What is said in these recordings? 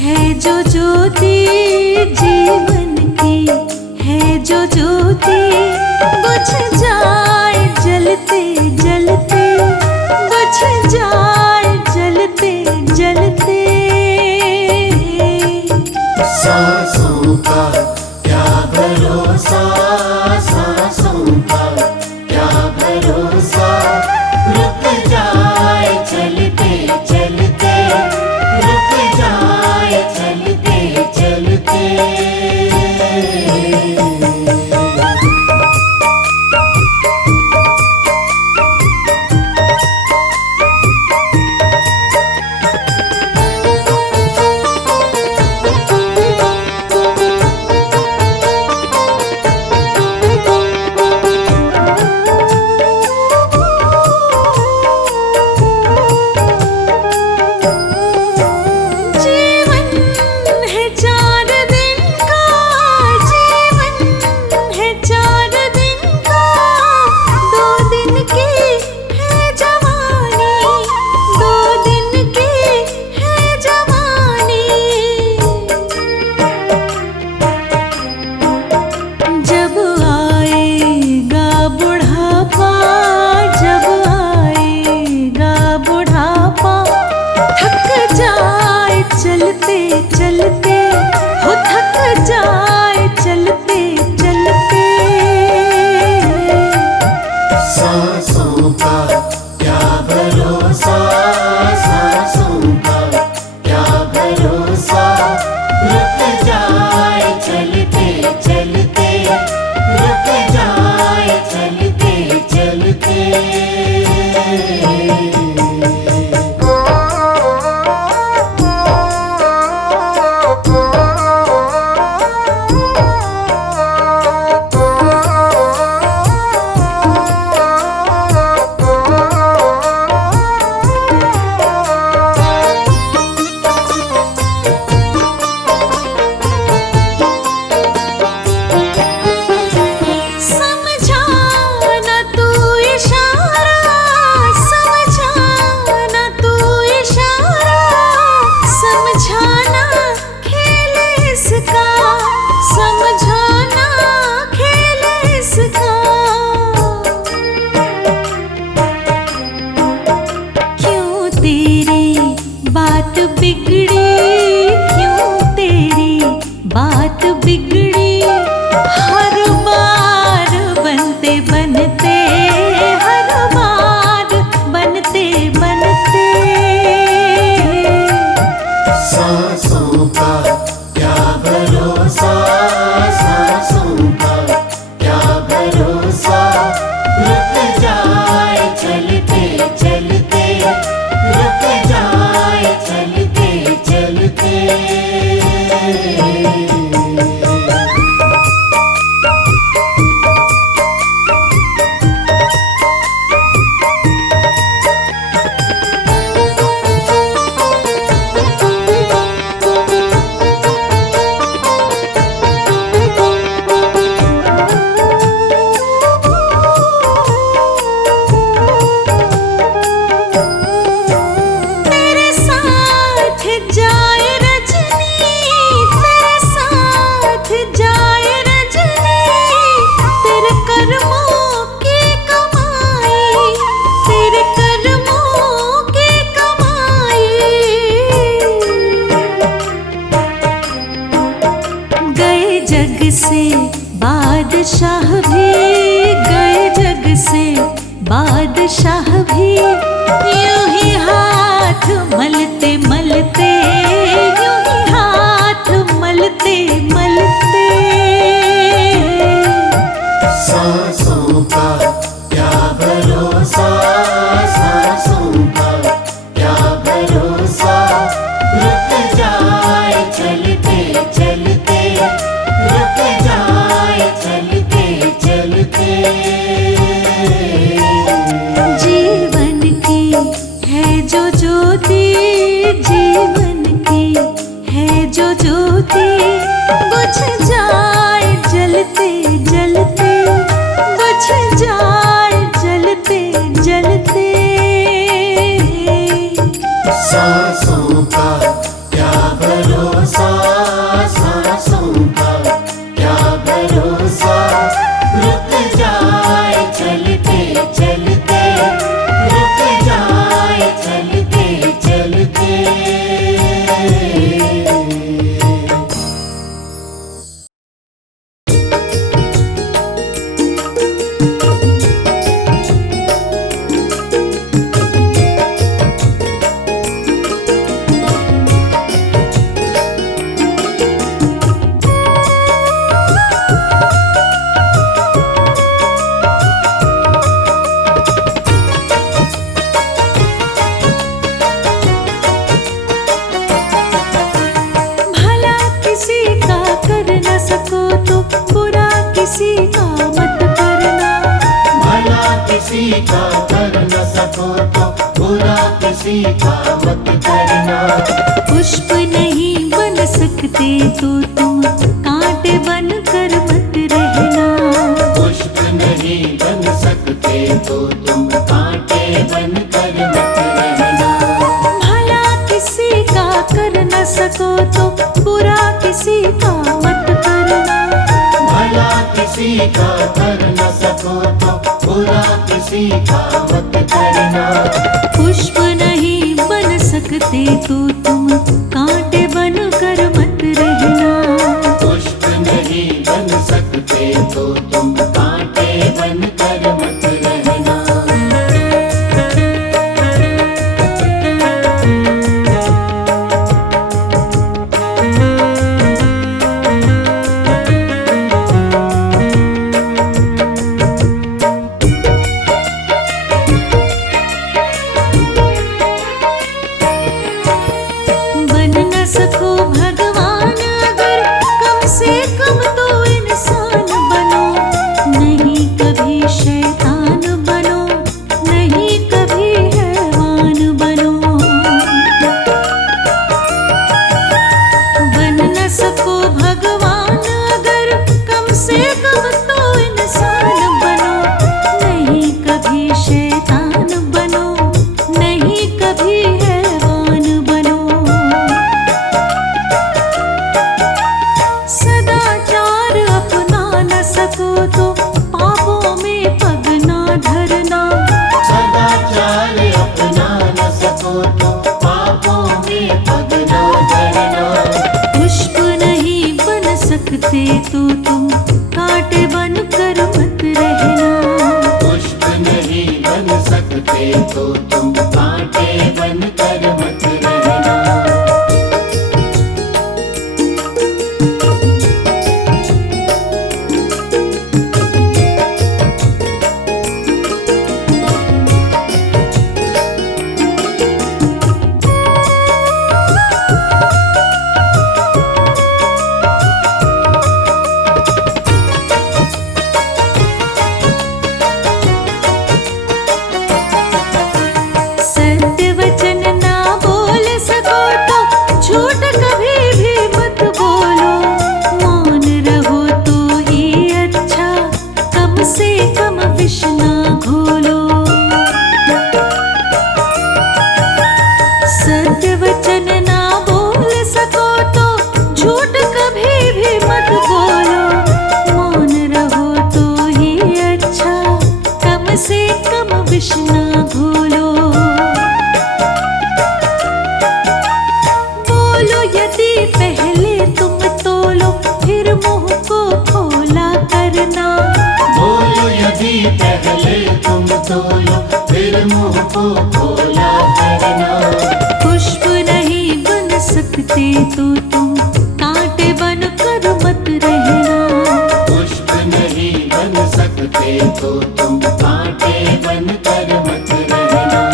है जो ज्योति जीवन की, है जो ज्योति बुझ जाए जलते जलते, बुझ जाए जलते जलते। सांसों का क्या भरोसा, सांसों का क्या भरोसा, रुक जाए चलते चलते, रुक जाए चलते चलते। चलते चलते हो थक जाए चलते चलते। सांसों का क्या भरोसा, सांसों का क्या भरोसा, रुक जाए चलते चलते, रुक जाए चलते चलते। बात बिगड़ी क्यों तेरी बात बिगड़ी, हर बार बनते बनते, हर बार बनते बनते। सांसों का क्या भरोसा, सांसों का क्या भरोसा, रुक जाए चलते चलते, रुक जाए चलते चलते। जग से बादशाह भी गए, जग से बादशाह भी, यूं ही हाथ मलते मलते, यूं ही हाथ मलते मलते। सांसों का क्या भरोसा, सांसों का क्या भरोसा, रुक जाए चलते चलते, रुक जाए चलते चलते। जीवन की है जो ज्योति, जीवन की है जो ज्योति, बुझ जाए जलते जलते, बुझ जाए जलते जलते। सांसों का क्या भरोसा। भरोसा सांसों का, क्या भरोसा रुक जाए चलते चलते, रुक जाए चलते चलते। भला किसी का कर न सको तो बुरा किसी का मत करना। भला किसी का कर न सको तो बुरा किसी का मत करना। पुष्प नहीं बन सकते तो तुम कांटे बन कर मत रहना। पुष्प नहीं बन सकते तो तुम कांटे बन कर मत रहना। भला किसी का कर न सको तो बुरा किसी का मत करना। भला किसी का कर न सको तो बुरा किसी का मत करना। पुष्प नहीं बन सकते तो तुम कांटे बन कर मत रहना। पुष्प नहीं बन सकते तो तुम कांटे बन कर मत रहना। बन न सको भगवान अगर कम से कम तो इंसान बनो। नहीं कभी शैतान बनो, नहीं कभी हैवान बनो। बन न सको भगवान अगर कम से कम तो इंसान बनो। नहीं कभी शैतान बनो, नहीं कभी हैवान बनो। सदाचार अपना न सको तो पापों में पग ना धरना। सदाचार अपना न सको तो पापों में पग न धरना। पुष्प नहीं बन सकते तो तुम कांटे बन कर मत रहना। पुष्प नहीं बन सकते तो तुम कांटे बन कर मत रहना। सत्य वचन ना बोल सको तो झूठ कभी भी मत बोलो। मौन रहो तो ही अच्छा, कम से कम विष ना घोलो। सत्य वचन ना बोल सको तो झूठ कभी भी मत बोलो। मौन रहो तो ही अच्छा, कम से कम विष ना घोलो। बोलो यदि पहले तुम तोलो फिर मुंह को खोला करना। बोलो यदि पहले तुम तोलो फिर मुंह को खोला करना। पुष्प नहीं बन सकते तो तुम कांटे बन कर मत रहना। पुष्प नहीं बन सकते तो तुम कांटे बन कर मत रहना।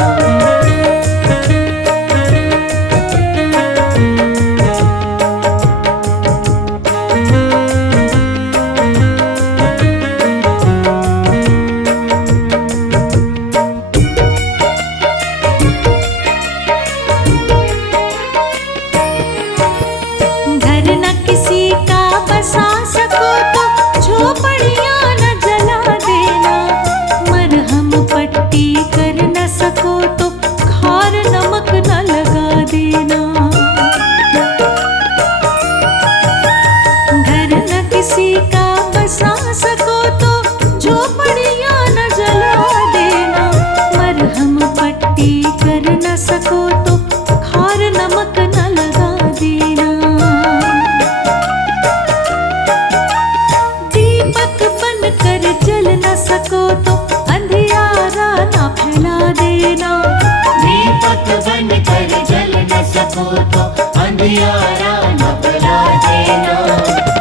तो अंधियारा न फैला देना।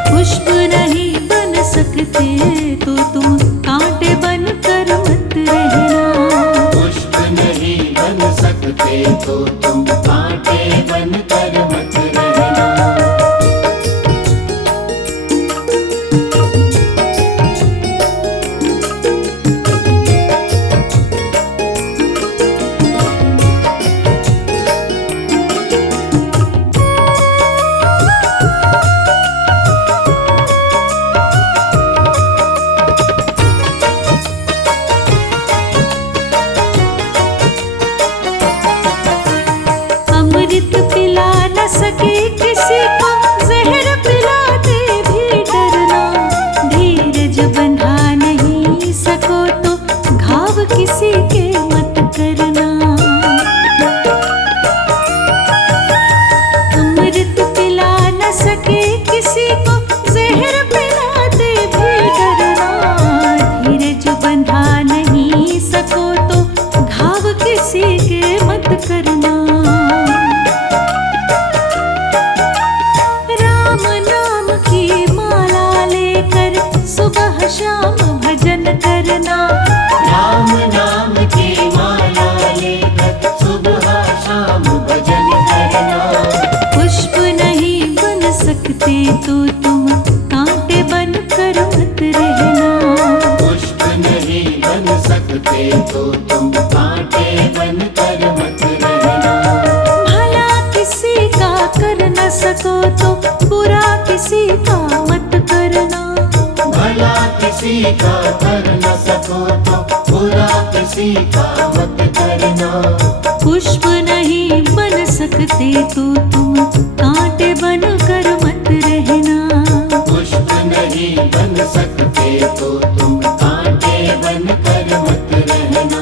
पुष्प नहीं बन सकते तो तुम कांटे बन कर मत रहना। पुष्प नहीं बन सकते तो तुम कांटे बन कर मत रहना। अमृत पिला न सके किसी को, जहर पिलाते भी डरना। धीरज बंधा नहीं सको तो घाव किसी के मत करना। अमृत पिला न सके किसी को, जहर पिलाते भी डरना। धीरज बंधा नहीं सको तो घाव किसी के मत करना। राम नाम की माला लेकर सुबह शाम भजन करना। राम नाम की माला लेकर सुबह शाम भजन करना। पुष्प नहीं बन सकते तो तुम कांटे बन कर मत रहना। पुष्प नहीं बन सकते तो तुम कांटे बन कर मत रहना। भला किसी का कर न सको तो बुरा किसी का मत करना। भला किसी का कर न सको तो बुरा किसी का मत करना। पुष्प नहीं बन सकते तो तुम कांटे बन कर मत रहना। पुष्प नहीं बन सकते तो तुम कांटे बन कर मत रहना।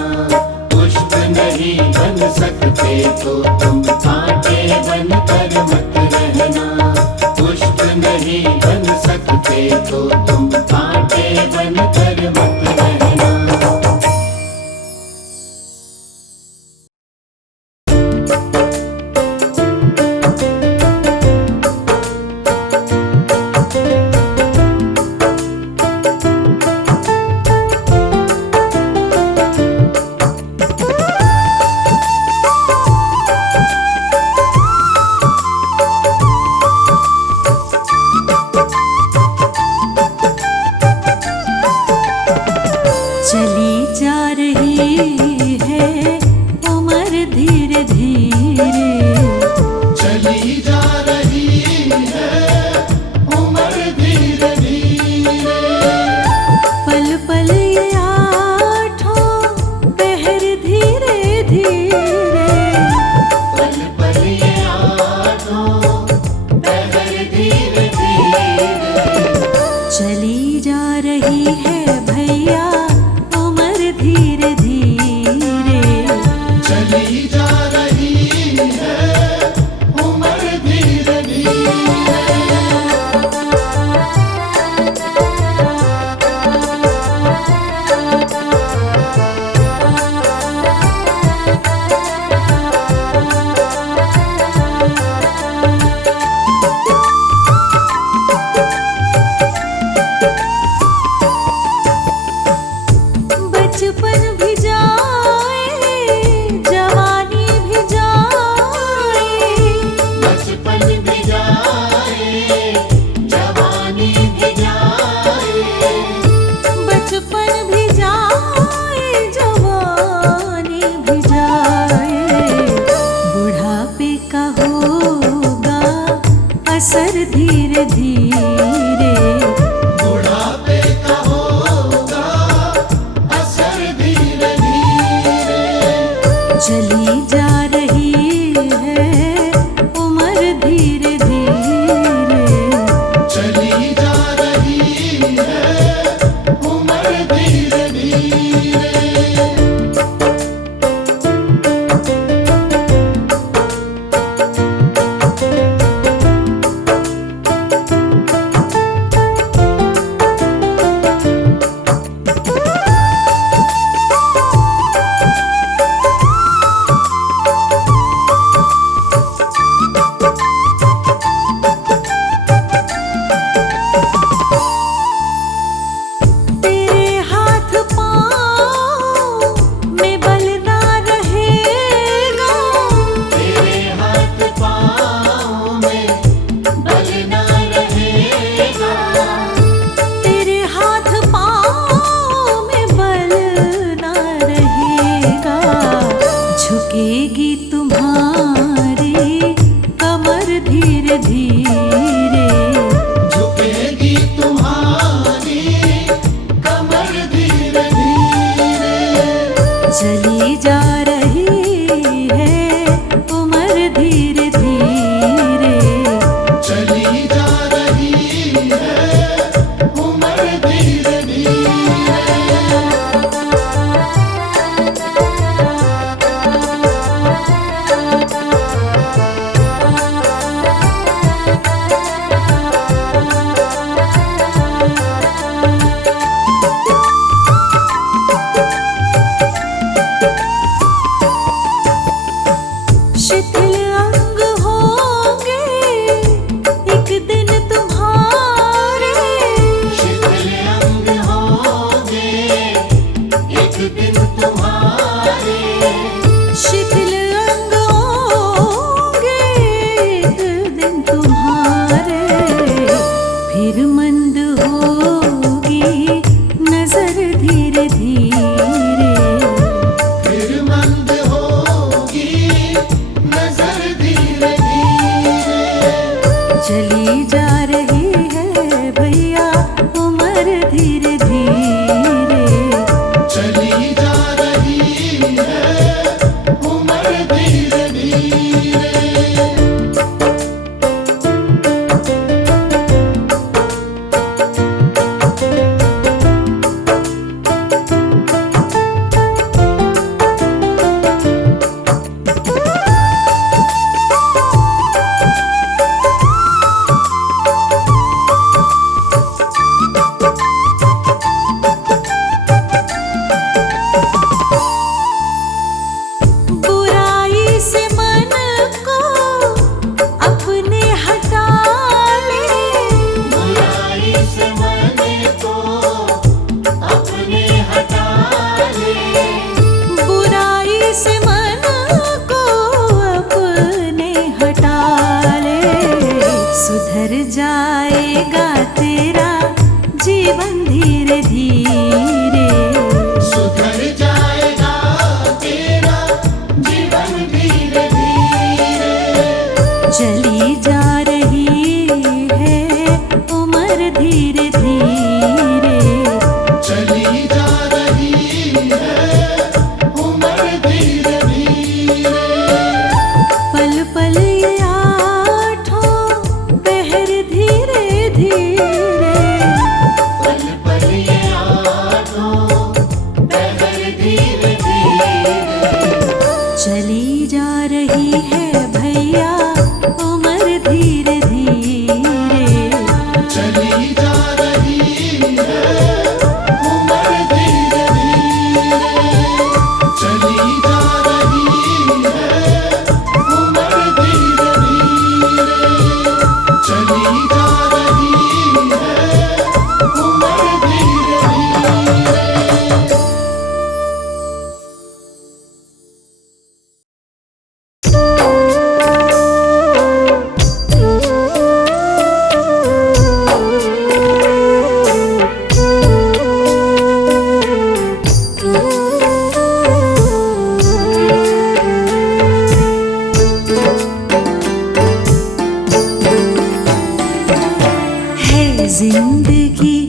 पुष्प नहीं बन सकते तो तुम कांटे बन कर मत रहना। पुष्प नहीं बन सकते तो तुम कांटे बन कर मत रहना। चली जा रही है उम्र धीरे धीरे। चली जा रही है उम्र धीरे धीरे। पल पल ये आठों पहर धीरे धीरे। पल पल ये आठों पहर धीरे धीरे। चली जा रही है भैया उम्र धीरे धीरे। चली जा रही है उम्र धीरे धीरे। बचपन भी जाए जवानी भी जाए। बचपन भी जाए जवानी भी जाए। बचपन भी जाए जवानी भी जाए। बुढ़ापे का होगा असर धीरे धीरे। बुढ़ापे का होगा असर धीरे धीरे। चली जा रही है उम्र धीरे धीरे। चली जा रही है उम्र धीरे धीरे। चली जा रही है भैया उम्र धीरे धीरे। चली जा रही है उम्र धीरे धीरे। बुराई से मन को अपने हटा ले। बुराई से मन को अपने हटा ले। बुराई से मन को अपने हटा ले। सुधर जाएगा तेरा जीवन धीरे धीरे। सुधर जाएगा तेरा जीवन धीरे धीरे। चली जा रही है उम्र धीरे धीरे। चली जा रही है उम्र धीरे धीरे। पल पल ये आठों पहर धीरे धीरे। पल पल ये आठों पहर धीरे धीरे। चली जा रही है भैया उम्र धीरे धीरे। चली जा रही है उम्र धीरे धीरे। चली जा रही है उम्र धीरे धीरे। चली जा रही है उम्र धीरे धीरे। है जिंदगी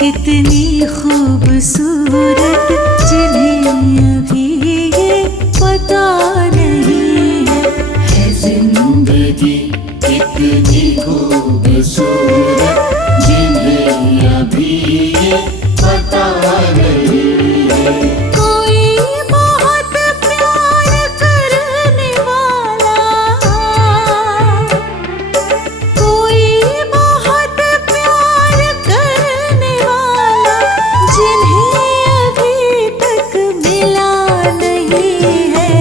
कितनी खूबसूरत जिन्हें अभी ये पता नहीं है। है जिंदगी कितनी खूबसूरत जिन्हें अभी ये पता नहीं है। कोई बहुत प्यार करने वाला, कोई बहुत प्यार करने वाला जिन्हें अभी तक मिला नहीं है।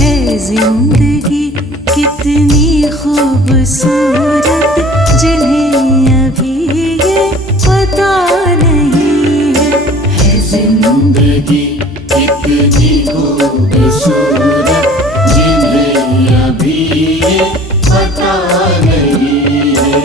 है जिंदगी कितनी खूबसूरत जिन्हें अभी ये पता नहीं है। है जिंदगी कितनी खूबसूरत जिन्हें अभी ये पता नहीं है।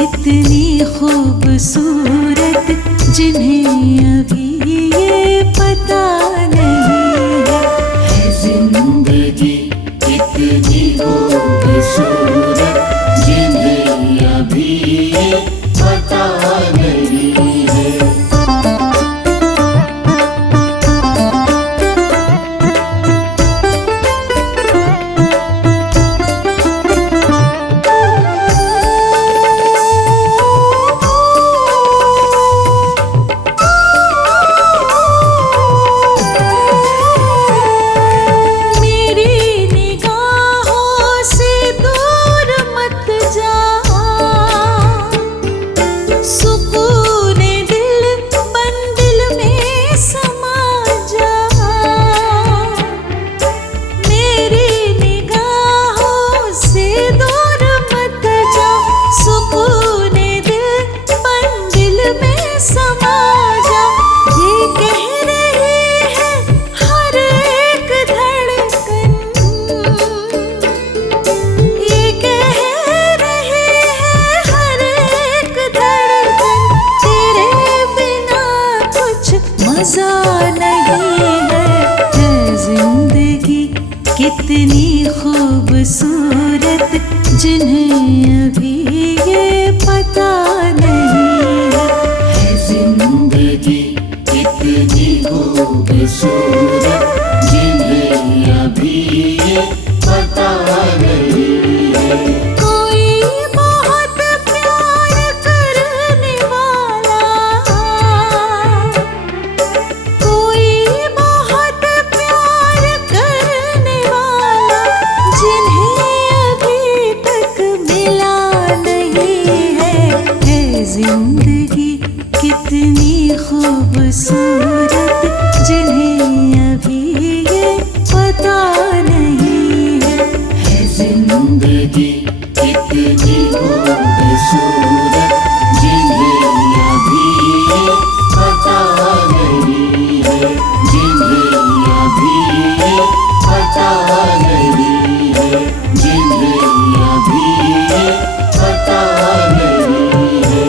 कितनी खूबसूरत जिन्हें अभी ये पता नहीं है जिंदगी कितनी खूबसूरत जिन्हें अभी ये पता नहीं है। मजा नहीं है जिंदगी कितनी खूबसूरत जिन्हें अभी ये पता नहीं है जिंदगी कितनी खूबसूरत जिन्हें अभी ये पता नहीं है। कोई बहुत प्यार करने वाला, कोई बहुत प्यार करने वाला जिन्हें अभी तक मिला नहीं है जिंदगी कितनी खूबसूरत जिन्हें अभी ये पता नहीं है जिंदगी कितनी खूबसूरत जिन्हें अभी ये पता नहीं है। जिन्हें अभी ये पता नहीं है। जिन्हें अभी ये पता नहीं है।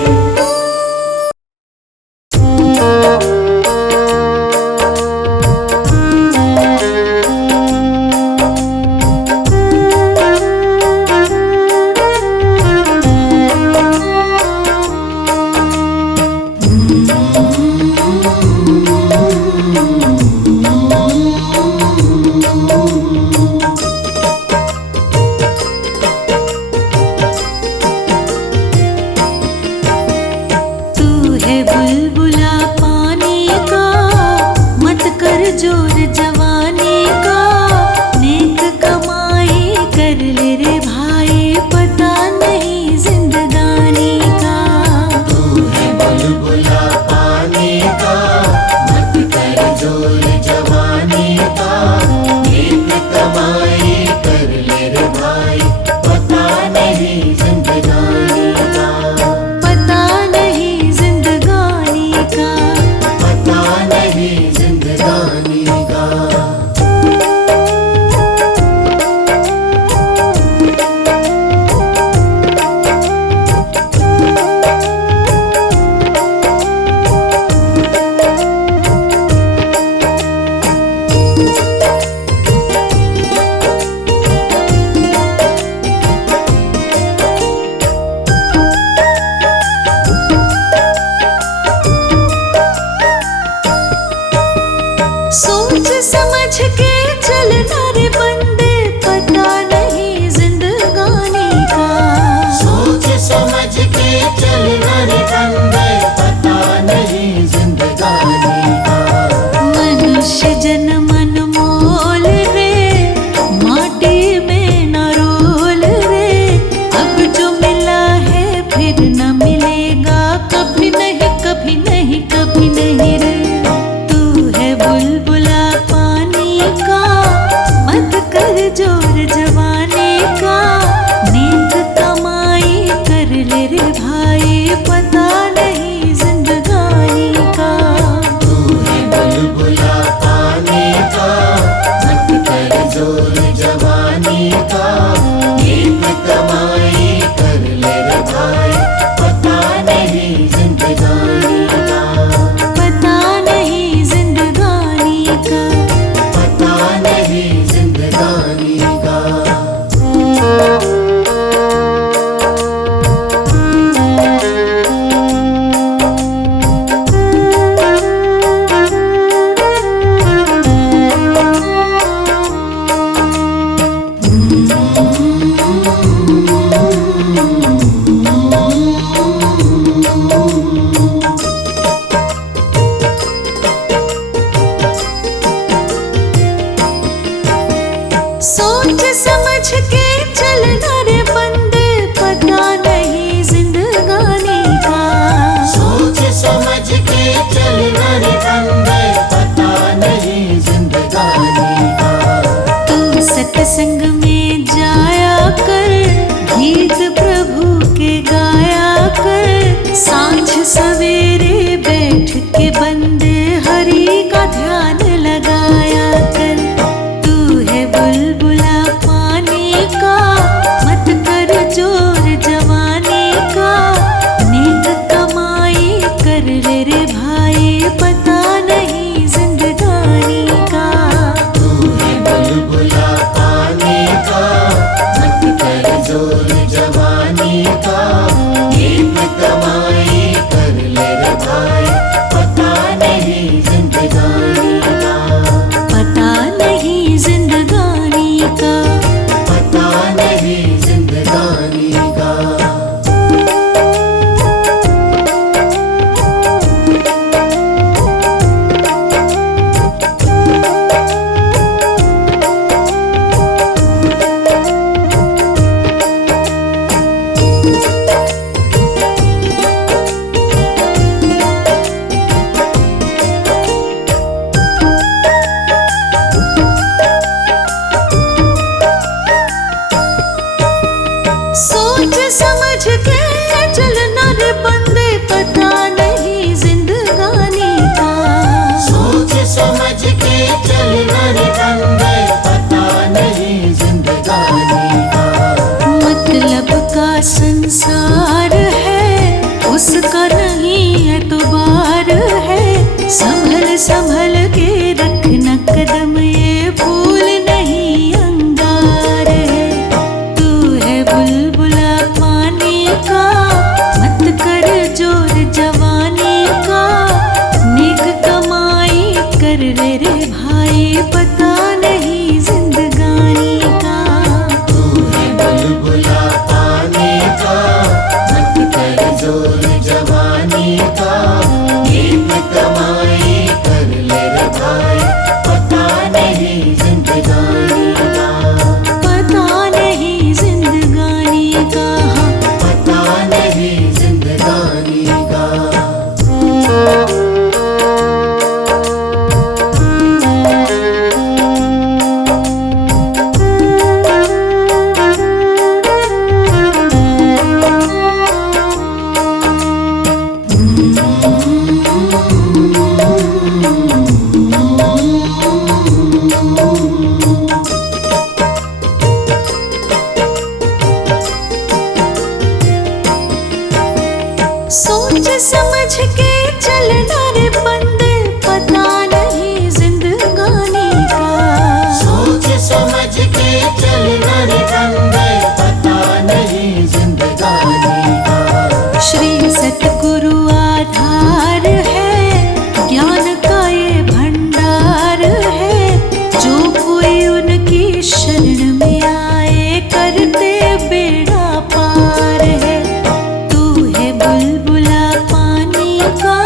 बुलबुला पानी का मत कर जोर जवानी का, नेक कमाई कर ले रे भाई पता नहीं जिंदगानी का। तू है बुलबुला पानी का मत कर जोर जवानी का, नेक कमाई कर ले रे भाई पता नहीं जिंदगानी का। पता नहीं जिंदगानी का, पता नहीं जिंदगानी का। सोच समझ के चलना रे बंदे पता नहीं जिंदगानी का। सोच समझ के चलना रे बंदे पता नहीं जिंदगानी का। मनुष्य जन्म अनमोल रे माटी में न रोल रे, अब जो मिला है फिर न मिलेगा कभी नहीं कभी नहीं कभी नहीं रे। तू है बुलबुला पानी का मत कर जोर जवानी का, नेक कमाई कर ले रे भाई पता नहीं जिंदगानी का। तू है बुलबुला पानी का मत कर जोर जवानी का, नेक कमाई कर ले रे भाई सत्संग में जाया कर, गीत प्रभु के गाया कर। सांझ सवेरे बैठ के बंदे हरि का ध्यान लगाया कर। तू है बुलबुला पानी का, मत कर जोर जवानी का। नेक कमाई कर ले रे भाई, पता नहीं जिंदगानी का। तू है बुलबुला पानी का, मत कर जोर जवानी का। एक कमाई कर ले रे भाई, पता नहीं जिंदगानी का। पता नहीं जिंदगानी का। पता नहीं जिंदगानी का। सोच समझ के चलना रे बंदे, पता नहीं जिंदगानी का। सोच समझ के चलना रे बंदे, पता नहीं जिंदगानी का। मतलब का संसार है, उसका नहीं एतबार है। संभल संभल के रखना कदम, ये फूल नहीं अंगार है। तू है बुलबुला पानी का, मत कर जोर जवानी का। नेक कमाई कर ले रे भाई, पता नहीं जिंदगानी का। तू है बुलबुला पानी का, मत कर जोर जवानी का। एक कमाई कर ले रे भाई, पता नहीं जिंदगानी का। पता नहीं जिंदगानी का। पता नहीं जिंदगानी का। सोच समझ के चलना रे बंदे, पता नहीं जिंदगानी का। सोच समझ के चलना रे बंदे, पता नहीं जिंदगानी का। श्री सतगुरु आधार है, ज्ञान का ये भंडार है। जो कोई उनकी शरण में आए, करते बेड़ा पार है। तू है बुलबुला पानी का,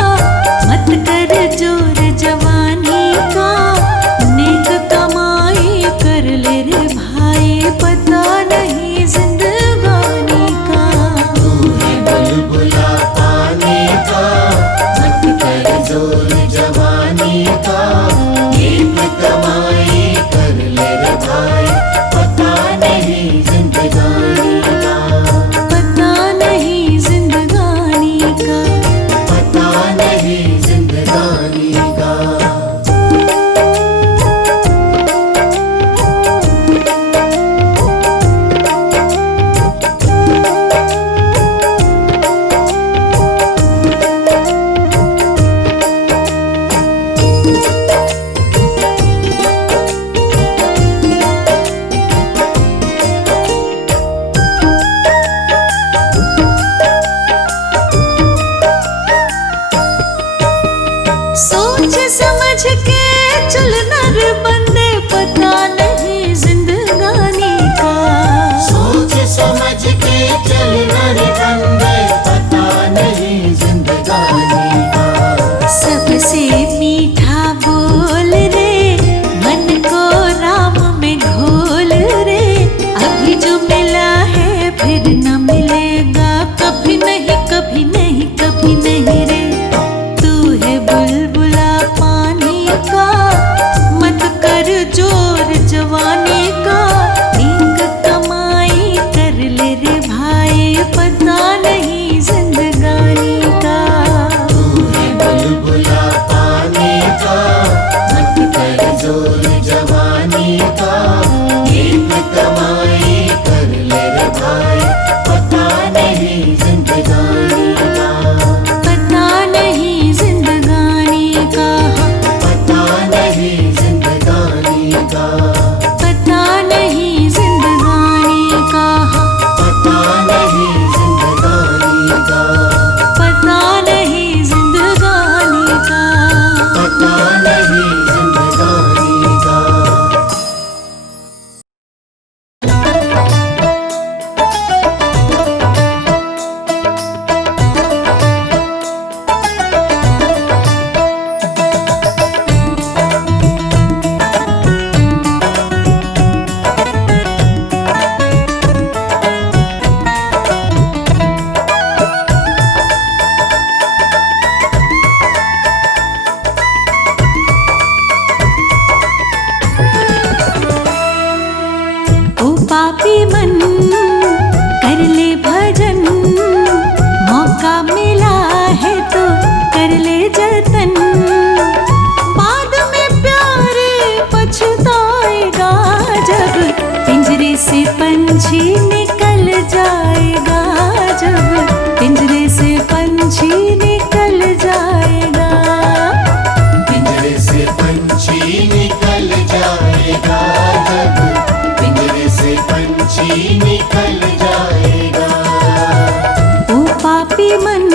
मन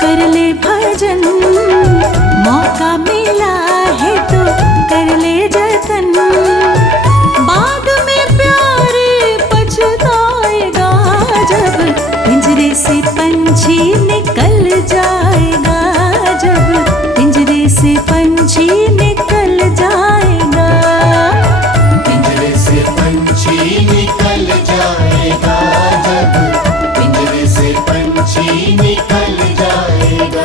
कर ले भजन, मौका मिला है तो कर ले जतन। बाद में प्यार पछताएगा जब पिंजरे से पंछी निकल जाएगा, जब पिंजरे से पंछी निकल जाएगा। पिंजरे से पंछी निकल जाएगा, जब पिंजरे से पंछी निकल जाएगा।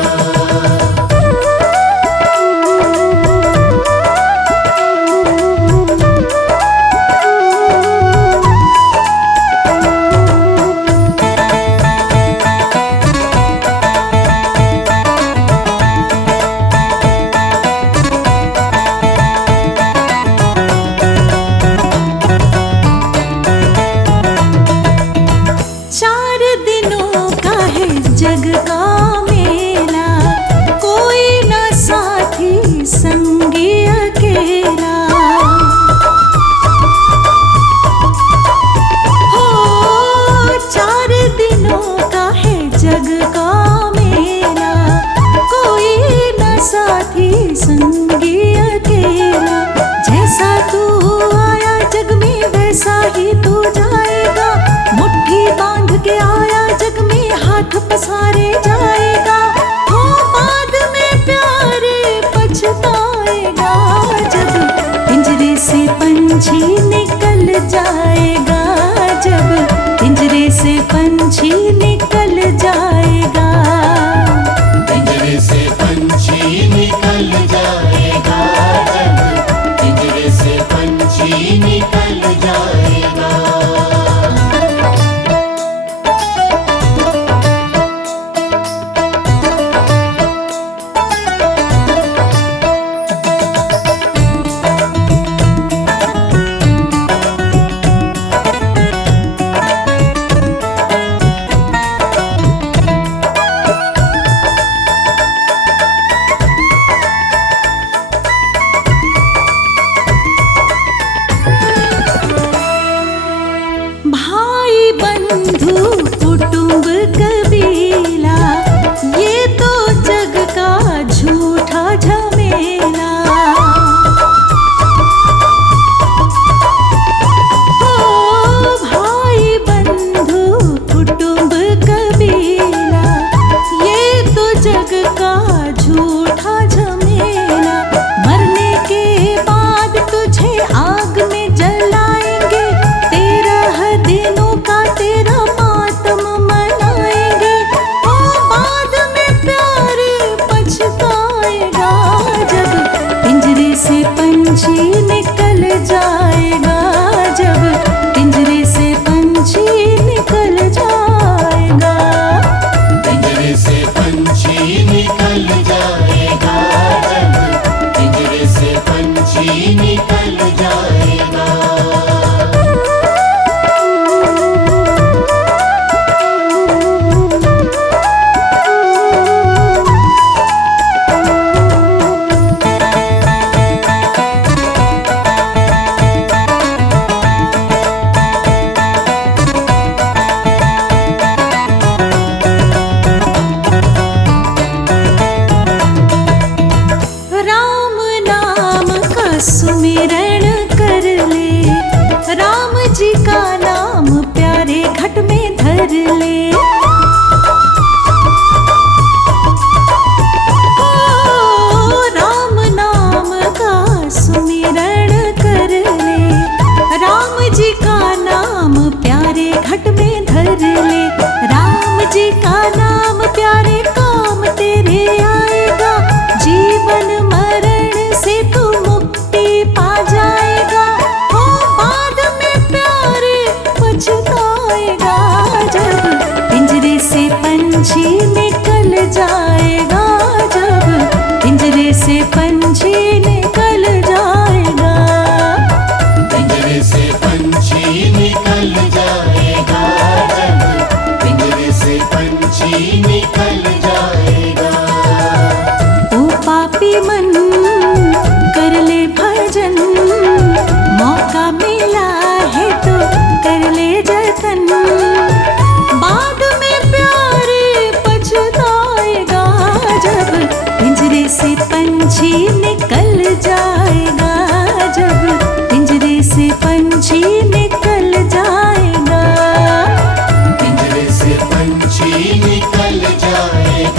चार दिनों का है जग का मेला, कोई न साथी संगी अकेला। हो 4 दिनों का है जग का मेला, कोई न साथी संगी अकेला। जैसा तू आया जग में वैसा ही तू जाएगा, मुट्ठी बांध के आया जग में हाथ पसारे जाएगा। हो बाद में प्यार पछताएगा जब पिंजरे से पंछी निकल जाएगा, जब पिंजरे से पंछी निकल जाएगा। पिंजरे से पंछी निकल जाएगा, जब पिंजरे से पंछी निकल जाएगा। भाई बंधु कुटुंब कबीला, ये तो जग का झूठा झमेला। हो भाई बंधु कुटुंब कबीला, ये तो जग का झूठा झमेला। मरने के बाद तुझे आग में जलाएंगे, 13 दिनों का तेरा मातम मनाएंगे। ओ बाद में प्यार पछताएगा जब पिंजरे से पंछी निकल जाएगा, जब पिंजरे से पंछी निकल जाएगा। पिंजरे से पंछी निकल जाएगा, जब पिंजरे से पंछी निकल जाएगा। राम नाम का सुमिरन कर ले, राम जी का नाम प्यारे घट में धर ले। ओ राम नाम का सुमिरन कर ले, राम जी का नाम प्यारे घट में धर ले। राम जी का नाम प्यारे काम तेरे आएगा, जीवन मरण से तू मुक्ति पा जाएगा। हो बाद में प्यार पछताएगा जब पिंजरे से पंछी निकल जाएगा, जब पिंजरे से पंछी निकल जाएगा। पिंजरे से पंछी निकल जाएगा, जब पिंजरे से पंछी निकल जाएगा। ओ पापी मन कर ले भजन, मौका मिला है तो कर ले जतन। बाद में प्यार जाए